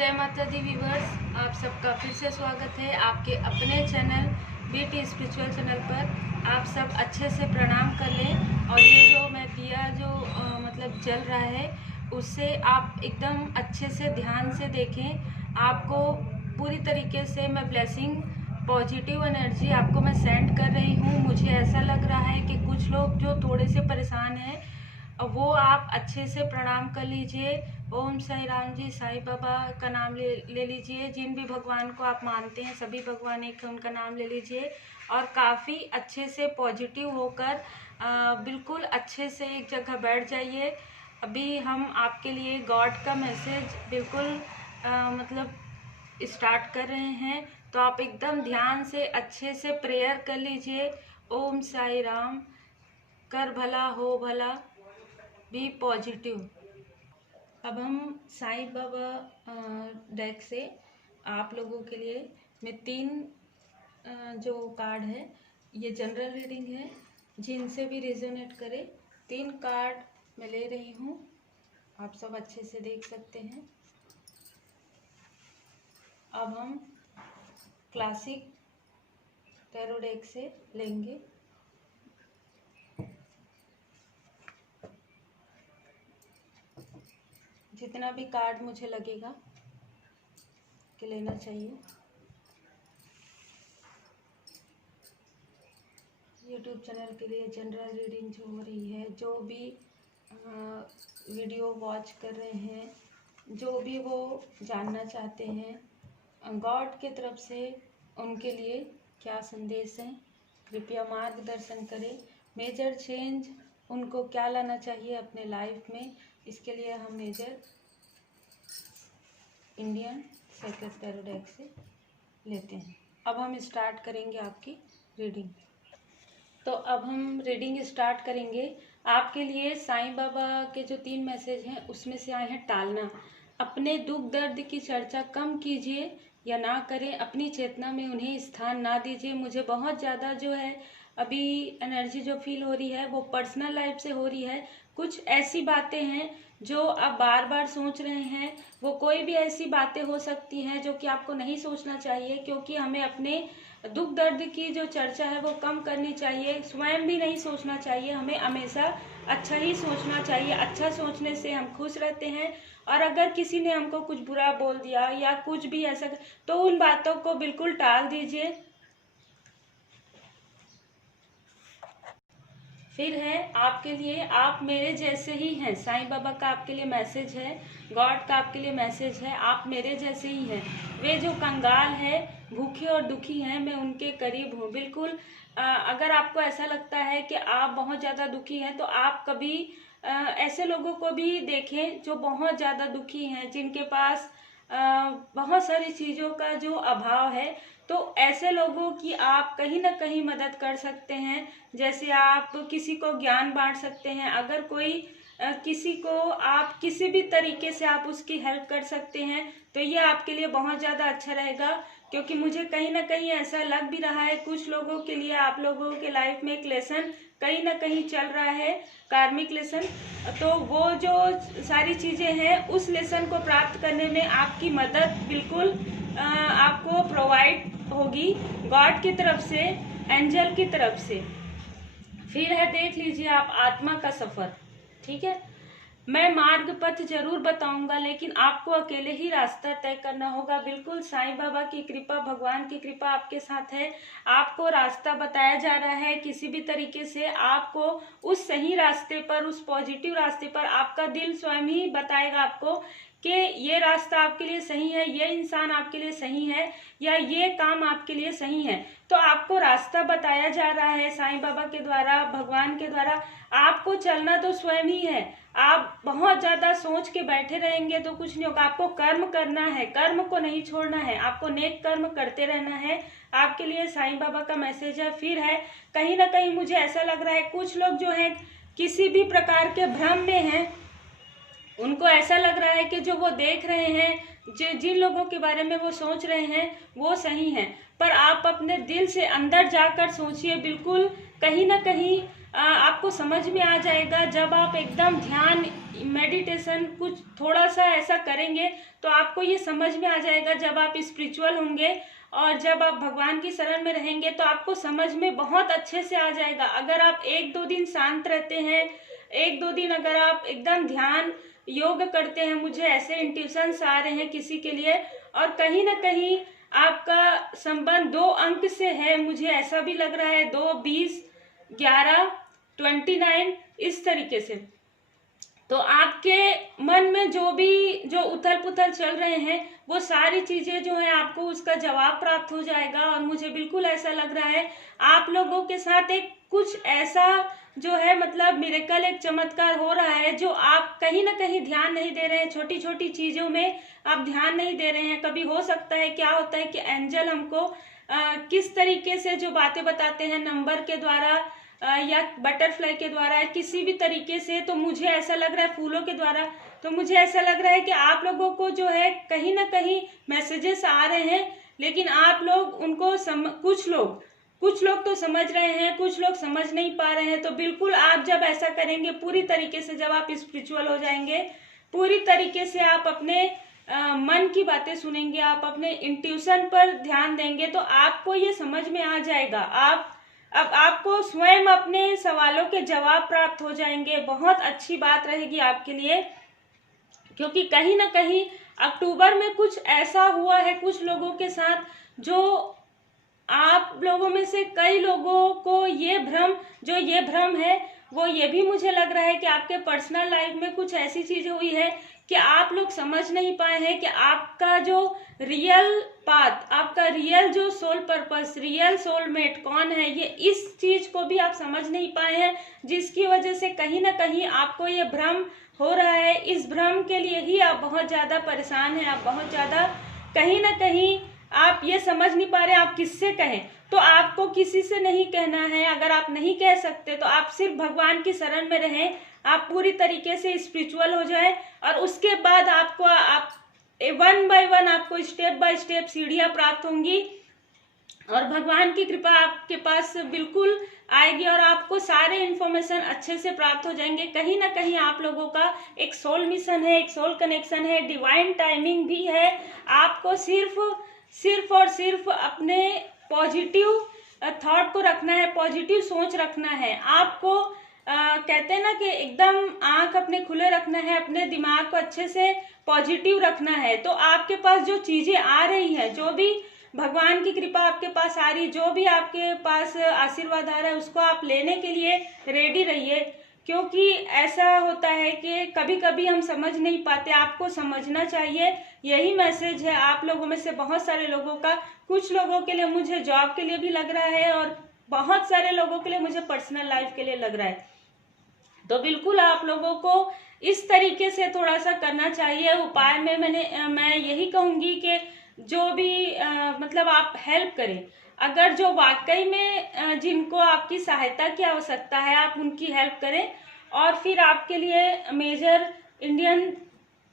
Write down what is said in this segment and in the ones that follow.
जय माता दी व्यूवर्स, आप सबका फिर से स्वागत है आपके अपने चैनल बीटी स्पिरिचुअल चैनल पर। आप सब अच्छे से प्रणाम कर लें और ये जो मैं दिया जो मतलब जल रहा है उससे आप एकदम अच्छे से ध्यान से देखें। आपको पूरी तरीके से मैं ब्लेसिंग पॉजिटिव एनर्जी आपको मैं सेंड कर रही हूँ। मुझे ऐसा लग रहा है कि कुछ लोग जो थोड़े से परेशान हैं वो आप अच्छे से प्रणाम कर लीजिए। ओम साई राम जी, साईं बाबा का नाम ले लीजिए। जिन भी भगवान को आप मानते हैं सभी भगवान एक उनका नाम ले लीजिए और काफ़ी अच्छे से पॉजिटिव होकर बिल्कुल अच्छे से एक जगह बैठ जाइए। अभी हम आपके लिए गॉड का मैसेज बिल्कुल मतलब स्टार्ट कर रहे हैं, तो आप एकदम ध्यान से अच्छे से प्रेयर कर लीजिए। ओम साई राम, कर भला हो भला, बी पॉजिटिव। अब हम साईं बाबा डेक से आप लोगों के लिए मैं 3 जो कार्ड है, ये जनरल रीडिंग है, जिनसे भी रेजोनेट करे 3 कार्ड मैं ले रही हूँ। आप सब अच्छे से देख सकते हैं। अब हम क्लासिक टैरो डेक से लेंगे। जितना भी कार्ड मुझे लगेगा कि लेना चाहिए। यूट्यूब चैनल के लिए जनरल रीडिंग जो हो रही है, जो भी वीडियो वॉच कर रहे हैं, जो भी वो जानना चाहते हैं गॉड के तरफ से उनके लिए क्या संदेश है, कृपया मार्गदर्शन करें। मेजर चेंज उनको क्या लाना चाहिए अपने लाइफ में, इसके लिए हम major Indian secret tarot deck से लेते हैं। अब हम स्टार्ट करेंगे आपकी रीडिंग। तो अब हम रीडिंग स्टार्ट करेंगे। आपके लिए साईं बाबा के जो 3 मैसेज हैं उसमें से आए हैं टालना। अपने दुख दर्द की चर्चा कम कीजिए या ना करें, अपनी चेतना में उन्हें स्थान ना दीजिए। मुझे बहुत ज़्यादा जो है अभी एनर्जी जो फील हो रही है वो पर्सनल लाइफ से हो रही है। कुछ ऐसी बातें हैं जो आप बार बार सोच रहे हैं, वो कोई भी ऐसी बातें हो सकती हैं जो कि आपको नहीं सोचना चाहिए, क्योंकि हमें अपने दुख दर्द की जो चर्चा है वो कम करनी चाहिए। स्वयं भी नहीं सोचना चाहिए, हमें हमेशा अच्छा ही सोचना चाहिए। अच्छा सोचने से हम खुश रहते हैं। और अगर किसी ने हमको कुछ बुरा बोल दिया या कुछ भी ऐसा, तो उन बातों को बिल्कुल टाल दीजिए। फिर है आपके लिए, आप मेरे जैसे ही हैं। साईं बाबा का आपके लिए मैसेज है, गॉड का आपके लिए मैसेज है, आप मेरे जैसे ही हैं। वे जो कंगाल है, भूखे और दुखी हैं, मैं उनके करीब हूँ। बिल्कुल अगर आपको ऐसा लगता है कि आप बहुत ज़्यादा दुखी हैं, तो आप कभी ऐसे लोगों को भी देखें जो बहुत ज़्यादा दुखी हैं, जिनके पास बहुत सारी चीज़ों का जो अभाव है। तो ऐसे लोगों की आप कहीं ना कहीं मदद कर सकते हैं। जैसे आप किसी को ज्ञान बांट सकते हैं। अगर कोई किसी को आप किसी भी तरीके से आप उसकी हेल्प कर सकते हैं, तो ये आपके लिए बहुत ज़्यादा अच्छा रहेगा। क्योंकि मुझे कहीं ना कहीं ऐसा लग भी रहा है कुछ लोगों के लिए, आप लोगों के लाइफ में एक लेसन कहीं ना कहीं चल रहा है, कार्मिक लेसन। तो वो जो सारी चीज़ें हैं उस लेसन को प्राप्त करने में आपकी मदद बिल्कुल आपको प्रोवाइड होगी गॉड की तरफ से, एंजल की तरफ से। फिर है, देख लीजिए आप आत्मा का सफर। ठीक है, मैं मार्ग पथ जरूर बताऊंगा, लेकिन आपको अकेले ही रास्ता तय करना होगा। बिल्कुल साईं बाबा की कृपा, भगवान की कृपा आपके साथ है। आपको रास्ता बताया जा रहा है किसी भी तरीके से। आपको उस सही रास्ते पर, उस पॉजिटिव रास्ते पर आपका दिल स्वयं ही बताएगा आपको कि ये रास्ता आपके लिए सही है, ये इंसान आपके लिए सही है, या ये काम आपके लिए सही है। तो आपको रास्ता बताया जा रहा है साईं बाबा के द्वारा, भगवान के द्वारा। आपको चलना तो स्वयं ही है। आप बहुत ज्यादा सोच के बैठे रहेंगे तो कुछ नहीं होगा। आपको कर्म करना है, कर्म को नहीं छोड़ना है, आपको नेक कर्म करते रहना है। आपके लिए साईं बाबा का मैसेज है। फिर है, कहीं ना कहीं मुझे ऐसा लग रहा है कुछ लोग जो है किसी भी प्रकार के भ्रम में हैं। उनको ऐसा लग रहा है कि जो वो देख रहे हैं जिन लोगों के बारे में वो सोच रहे हैं वो सही हैं, पर आप अपने दिल से अंदर जाकर सोचिए। बिल्कुल कहीं ना कहीं आपको समझ में आ जाएगा। जब आप एकदम ध्यान, मेडिटेशन कुछ थोड़ा सा ऐसा करेंगे तो आपको ये समझ में आ जाएगा। जब आप स्पिरिचुअल होंगे और जब आप भगवान की शरण में रहेंगे तो आपको समझ में बहुत अच्छे से आ जाएगा। अगर आप 1-2 दिन शांत रहते हैं, 1-2 दिन अगर आप एकदम ध्यान योग करते हैं, मुझे ऐसे इंट्यूशंस आ रहे हैं किसी के लिए, और कहीं ना कहीं आपका संबंध 2 अंक से है, मुझे ऐसा भी लग रहा है 2, 20, 11, 29 इस तरीके से, तो आपके मन में जो उथल पुथल चल रहे हैं वो सारी चीजें जो है आपको उसका जवाब प्राप्त हो जाएगा। और मुझे बिल्कुल ऐसा लग रहा है आप लोगों के साथ एक कुछ ऐसा जो है मतलब मिरेकल, एक चमत्कार हो रहा है जो आप कहीं ना कहीं ध्यान नहीं दे रहे हैं। छोटी छोटी चीजों में आप ध्यान नहीं दे रहे हैं। कभी हो सकता है क्या होता है कि एंजल हमको किस तरीके से जो बातें बताते हैं, नंबर के द्वारा या बटरफ्लाई के द्वारा या किसी भी तरीके से, तो मुझे ऐसा लग रहा है फूलों के द्वारा, तो मुझे ऐसा लग रहा है कि आप लोगों को जो है कहीं ना कहीं मैसेजेस आ रहे हैं, लेकिन आप लोग उनको कुछ लोग तो समझ रहे हैं, कुछ लोग समझ नहीं पा रहे हैं। तो बिल्कुल आप जब ऐसा करेंगे पूरी तरीके से, जब आप स्पिरिचुअल हो जाएंगे, पूरी तरीके से आप अपने मन की बातें सुनेंगे, आप अपने इंट्यूशन पर ध्यान देंगे, तो आपको ये समझ में आ जाएगा। अब आपको स्वयं अपने सवालों के जवाब प्राप्त हो जाएंगे। बहुत अच्छी बात रहेगी आपके लिए, क्योंकि कहीं ना कहीं अक्टूबर में कुछ ऐसा हुआ है कुछ लोगों के साथ, जो आप लोगों में से कई लोगों को ये भ्रम है, वो ये भी मुझे लग रहा है कि आपके पर्सनल लाइफ में कुछ ऐसी चीजें हुई है कि आप लोग समझ नहीं पाए हैं कि आपका जो रियल पाथ, आपका रियल जो सोल पर्पस, रियल सोलमेट कौन है, ये इस चीज को भी आप समझ नहीं पाए हैं, जिसकी वजह से कहीं ना कहीं आपको ये भ्रम हो रहा है। इस भ्रम के लिए ही आप बहुत ज्यादा परेशान हैं। आप बहुत ज्यादा कहीं ना कहीं आप ये समझ नहीं पा रहे आप किससे कहें। तो आपको किसी से नहीं कहना है। अगर आप नहीं कह सकते तो आप सिर्फ भगवान की शरण में रहें, आप पूरी तरीके से स्पिरिचुअल हो जाए, और उसके बाद आपको वन बाय वन आपको स्टेप बाय स्टेप सीढ़ियां प्राप्त होंगी, और भगवान की कृपा आपके पास बिल्कुल आएगी, और आपको सारे इन्फॉर्मेशन अच्छे से प्राप्त हो जाएंगे। कहीं ना कहीं आप लोगों का एक सोल मिशन है, एक सोल कनेक्शन है, डिवाइन टाइमिंग भी है। आपको सिर्फ और सिर्फ अपने पॉजिटिव थॉट को रखना है, पॉजिटिव सोच रखना है। आपको कहते हैं ना कि एकदम आंख अपने खुले रखना है, अपने दिमाग को अच्छे से पॉजिटिव रखना है। तो आपके पास जो चीजें आ रही हैं, जो भी भगवान की कृपा आपके पास आ रही, जो भी आपके पास आशीर्वाद आ रहा है, उसको आप लेने के लिए रेडी रहिए। क्योंकि ऐसा होता है कि कभी कभी हम समझ नहीं पाते, आपको समझना चाहिए। यही मैसेज है आप लोगों में से बहुत सारे लोगों का। कुछ लोगों के लिए मुझे जॉब के लिए भी लग रहा है, और बहुत सारे लोगों के लिए मुझे पर्सनल लाइफ के लिए लग रहा है। तो बिल्कुल आप लोगों को इस तरीके से थोड़ा सा करना चाहिए। उपाय में मैं यही कहूंगी कि जो भी मतलब आप हेल्प करें। अगर जो वाकई में जिनको आपकी सहायता की आवश्यकता है, आप उनकी हेल्प करें। और फिर आपके लिए मेजर इंडियन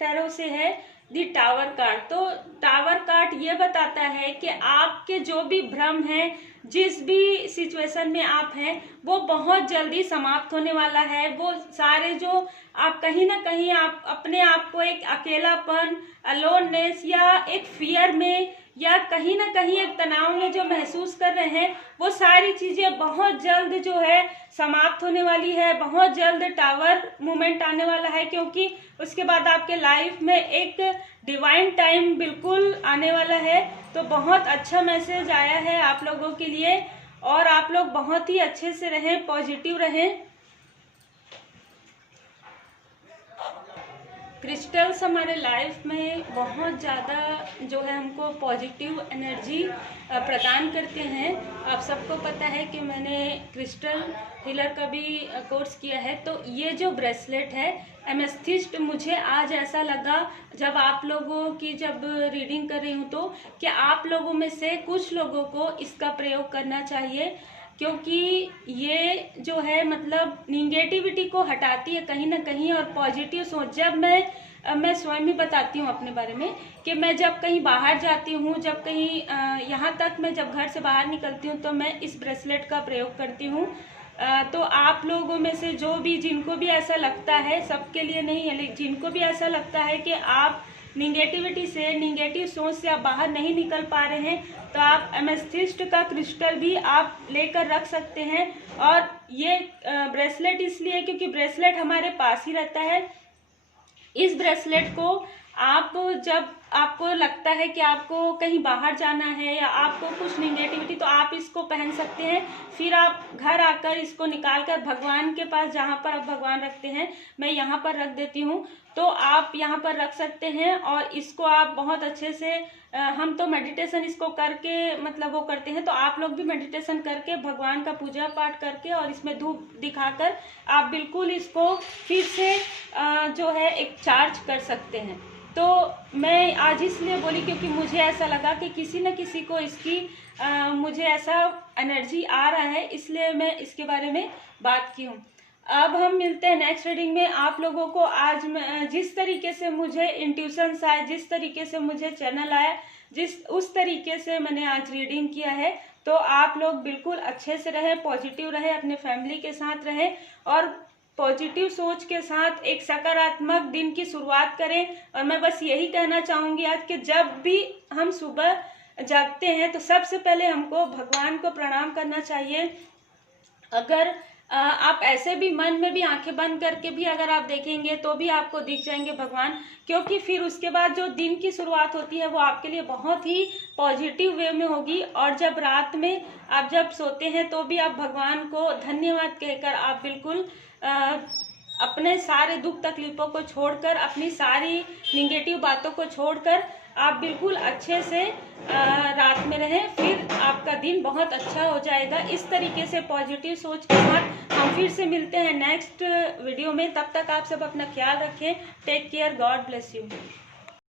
टैरो से है दी टावर कार्ड। तो टावर कार्ड ये बताता है कि आपके जो भी भ्रम है, जिस भी सिचुएशन में आप हैं, वो बहुत जल्दी समाप्त होने वाला है। वो सारे जो आप कहीं ना कहीं आप अपने आप को एक अकेलापन, अलोननेस या एक फियर में या कहीं ना कहीं एक तनाव में जो महसूस कर रहे हैं, वो सारी चीजें बहुत जल्द जो है समाप्त होने वाली है। बहुत जल्द टावर मूवमेंट आने वाला है, क्योंकि उसके बाद आपके लाइफ में एक डिवाइन टाइम बिल्कुल आने वाला है। तो बहुत अच्छा मैसेज आया है आप लोगों के लिए, और आप लोग बहुत ही अच्छे से रहें, पॉजिटिव रहें। क्रिस्टल्स हमारे लाइफ में बहुत ज़्यादा जो है हमको पॉजिटिव एनर्जी प्रदान करते हैं। आप सबको पता है कि मैंने क्रिस्टल हीलर का भी कोर्स किया है। तो ये जो ब्रेसलेट है एमेथिस्ट, मुझे आज ऐसा लगा जब आप लोगों की जब रीडिंग कर रही हूँ, तो कि आप लोगों में से कुछ लोगों को इसका प्रयोग करना चाहिए, क्योंकि ये जो है मतलब निगेटिविटी को हटाती है कहीं ना कहीं, और पॉजिटिव सोच। जब मैं मैं स्वयं ही बताती हूँ अपने बारे में कि मैं जब कहीं बाहर जाती हूँ, जब कहीं यहाँ तक मैं जब घर से बाहर निकलती हूँ तो मैं इस ब्रेसलेट का प्रयोग करती हूँ। तो आप लोगों में से जो भी जिनको भी ऐसा लगता है, सबके लिए नहीं है, लेकिन जिनको भी ऐसा लगता है कि आप निगेटिविटी से, निगेटिव सोच से आप बाहर नहीं निकल पा रहे हैं, तो आप एमेथिस्ट का क्रिस्टल भी आप लेकर रख सकते हैं। और ये ब्रेसलेट इसलिए क्योंकि ब्रेसलेट हमारे पास ही रहता है। इस ब्रेसलेट को आप जब आपको लगता है कि आपको कहीं बाहर जाना है या आपको कुछ निगेटिविटी, तो आप इसको पहन सकते हैं। फिर आप घर आकर इसको निकालकर भगवान के पास, जहाँ पर आप भगवान रखते हैं, मैं यहाँ पर रख देती हूँ, तो आप यहाँ पर रख सकते हैं। और इसको आप बहुत अच्छे से, हम तो मेडिटेशन इसको करके मतलब वो करते हैं, तो आप लोग भी मेडिटेशन करके भगवान का पूजा पाठ करके और इसमें धूप दिखाकर आप बिल्कुल इसको फिर से जो है एक चार्ज कर सकते हैं। तो मैं आज इसलिए बोली क्योंकि मुझे ऐसा लगा कि किसी न किसी को इसकी मुझे ऐसा एनर्जी आ रहा है, इसलिए मैं इसके बारे में बात की हूँ। अब हम मिलते हैं नेक्स्ट रीडिंग में। आप लोगों को आज मैं जिस तरीके से मुझे इंट्यूशंस आए, जिस तरीके से मुझे चैनल आया, उस तरीके से मैंने आज रीडिंग किया है। तो आप लोग बिल्कुल अच्छे से रहें, पॉजिटिव रहें, अपने फैमिली के साथ रहें और पॉजिटिव सोच के साथ एक सकारात्मक दिन की शुरुआत करें। और मैं बस यही कहना चाहूँगी आज कि जब भी हम सुबह जागते हैं तो सबसे पहले हमको भगवान को प्रणाम करना चाहिए। अगर आप ऐसे भी मन में भी आंखें बंद करके भी अगर आप देखेंगे तो भी आपको दिख जाएंगे भगवान, क्योंकि फिर उसके बाद जो दिन की शुरुआत होती है वो आपके लिए बहुत ही पॉजिटिव वे में होगी। और जब रात में आप जब सोते हैं तो भी आप भगवान को धन्यवाद कहकर आप बिल्कुल अपने सारे दुख तकलीफों को छोड़कर, अपनी सारी निगेटिव बातों को छोड़कर आप बिल्कुल अच्छे से रात में रहें, फिर आपका दिन बहुत अच्छा हो जाएगा। इस तरीके से पॉजिटिव सोच के साथ हम फिर से मिलते हैं नेक्स्ट वीडियो में। तब तक आप सब अपना ख्याल रखें। Take care, god bless you.